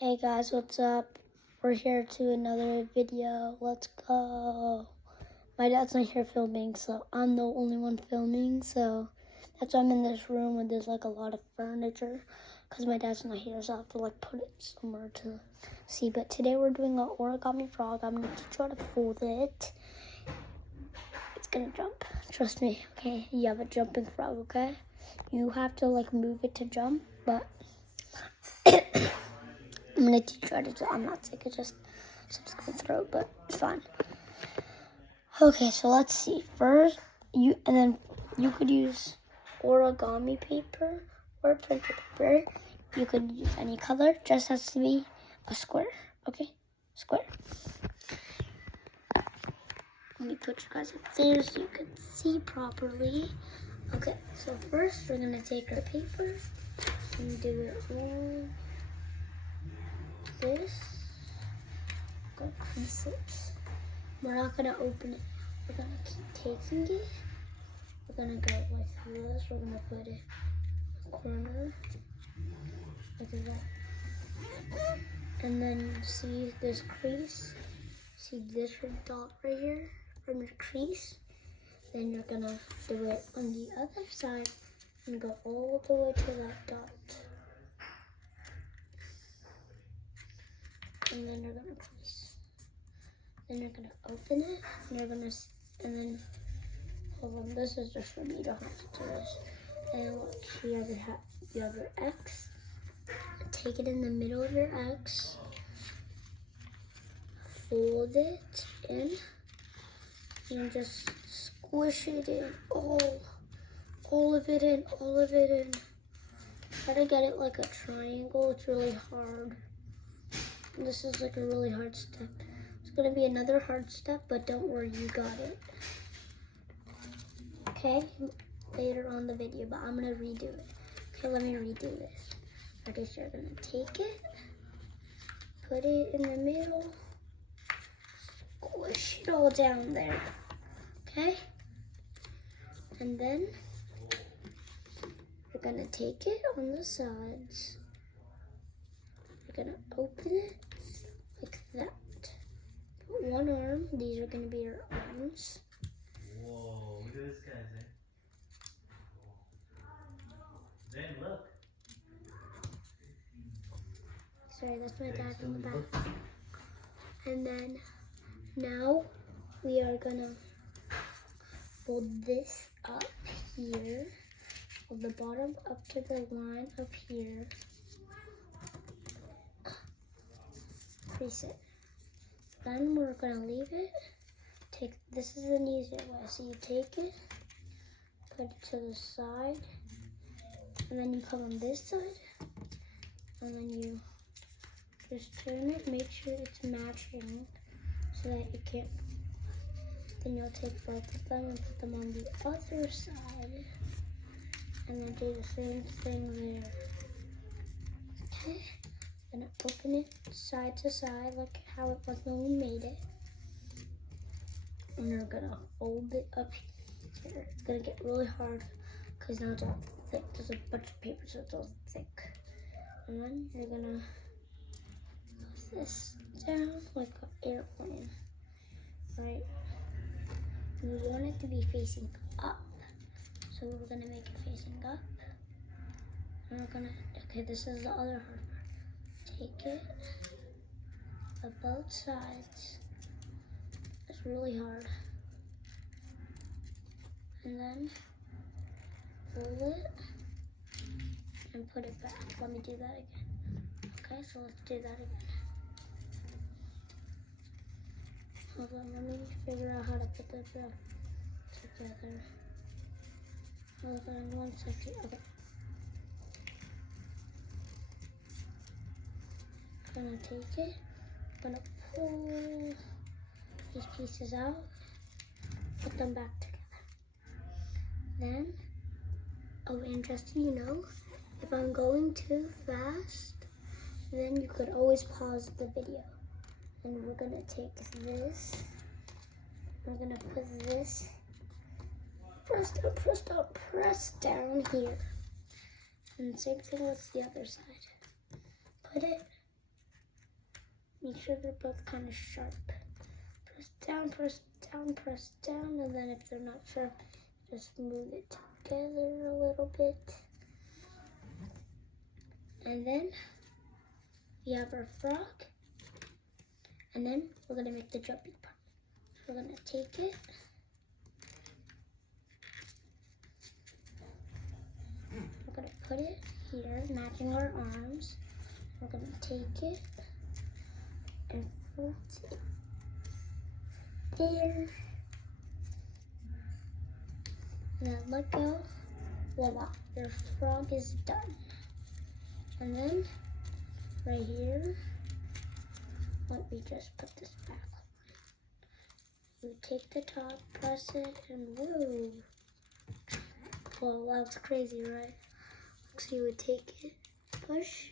Hey guys, what's up? We're here to another video. Let's go. My dad's not here filming, so I'm the only one filming, so that's why I'm in this room where there's like a lot of furniture, because my dad's not here, so I have to like put it somewhere to see. But today we're doing an origami frog. I'm going to teach you how to fold it. It's gonna jump, trust me. Okay, you have a jumping frog, okay? You have to like move it to jump, but I'm gonna teach you how to do it. I'm not sick, it's just something in my throat, but it's fine. Okay, so let's see. First, you could use origami paper or printer paper. You could use any color, just has to be a square. Okay? Square. Let me put you guys up there so you can see properly. Okay, so first we're gonna take our paper and do it all this. Go crease it. We're not gonna open it. We're gonna keep taking it. We're gonna go like this. We're gonna put it in the corner like that. And then see this crease. See this dot right here from your crease. Then you're gonna do it on the other side and go all the way to that dot. And then you're gonna crease. Then you're gonna open it, and you're gonna, and then, hold on, this is just for me, you don't have to do this. And look, you have your X. Take it in the middle of your X. Fold it in, and just squish it in, all of it in, all of it in. Try to get it like a triangle, it's really hard. This is like a really hard step. It's gonna be another hard step, but don't worry, you got it. Okay, later on the video, but I'm gonna redo it. Okay, let me redo this. Okay, so you're gonna take it, put it in the middle, squish it all down there, okay? And then you're gonna take it on the sides. You're gonna open it like that. Put one arm, these are gonna be your arms. Whoa, look at this guy, Zane. Zane, look. Sorry, that's my dad in the back. And then now we are gonna fold this up here, fold the bottom up to the line up here. Crease it. Then we're gonna leave it. This is an easier way. So you take it, put it to the side, and then you come on this side, and then you just turn it, make sure it's matching so that it can't. Then you'll take both of them and put them on the other side, and then do the same thing there. Okay, gonna open it side to side like how it was when we made it. And you're gonna fold it up here. It's gonna get really hard because now it's all thick. There's a bunch of paper, so it's all thick. And then you're gonna put this down like an airplane, right? You want it to be facing up, so we're gonna make it facing up. And we're gonna, okay, this is the other hard part. Take it on both sides. It's really hard. And then fold it and put it back. Let me do that again. Okay, so let's do that again. Hold on, let me figure out how to put that back together. Hold on 1 second. Okay. I'm gonna take it, I'm gonna pull these pieces out, put them back together. Then, oh, and just so you know, if I'm going too fast, then you could always pause the video. And we're gonna take this, we're gonna put this, press down, press down, press down here. And same thing with the other side. Put it Make sure they're both kind of sharp. Press down, press down, press down, and then if they're not sharp, just move it together a little bit. And then we have our frog. And then we're gonna make the jumping part. We're gonna take it. We're gonna put it here, matching our arms. We're gonna take it and fold it there. And then let go. Voila, your frog is done. And then right here, let me just put this back. You take the top, press it, and whoa. Whoa, that was crazy, right? So you would take it, push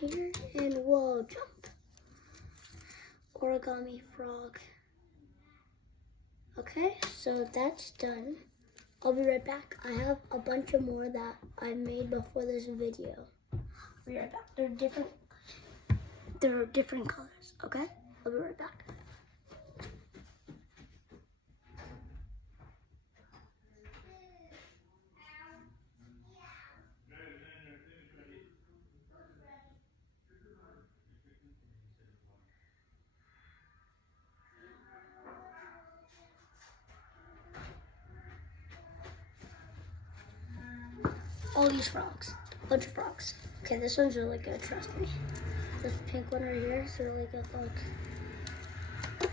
here, and whoa, jump. Origami frog. Okay, so that's done. I'll be right back. I have a bunch of more that I made before this video. I'll be right back. They're different colors, okay? I'll be right back. All these frogs, bunch of frogs. Okay, this one's really good, trust me. This pink one right here is really good, look.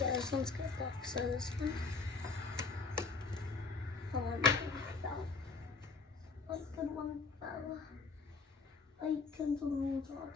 Yeah, this one's good, look. So this one, oh, one fell. One good one fell. I can lose out.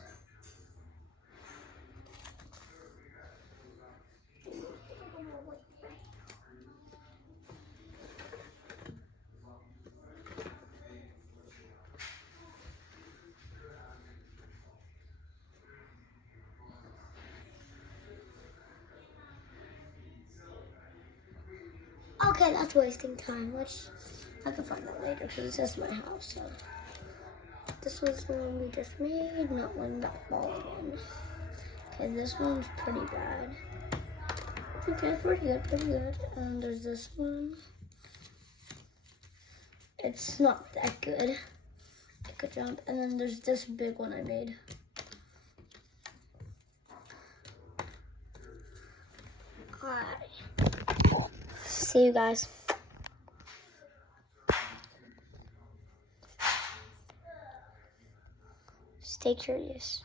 Okay, that's wasting time. I can find that later because it's just my house. So this was the one we just made, not one that fallen in. Okay, this one's pretty bad. Okay, pretty good. And there's this one. It's not that good. Good jump. And then there's this big one I made. Alright. See you guys. Stay curious.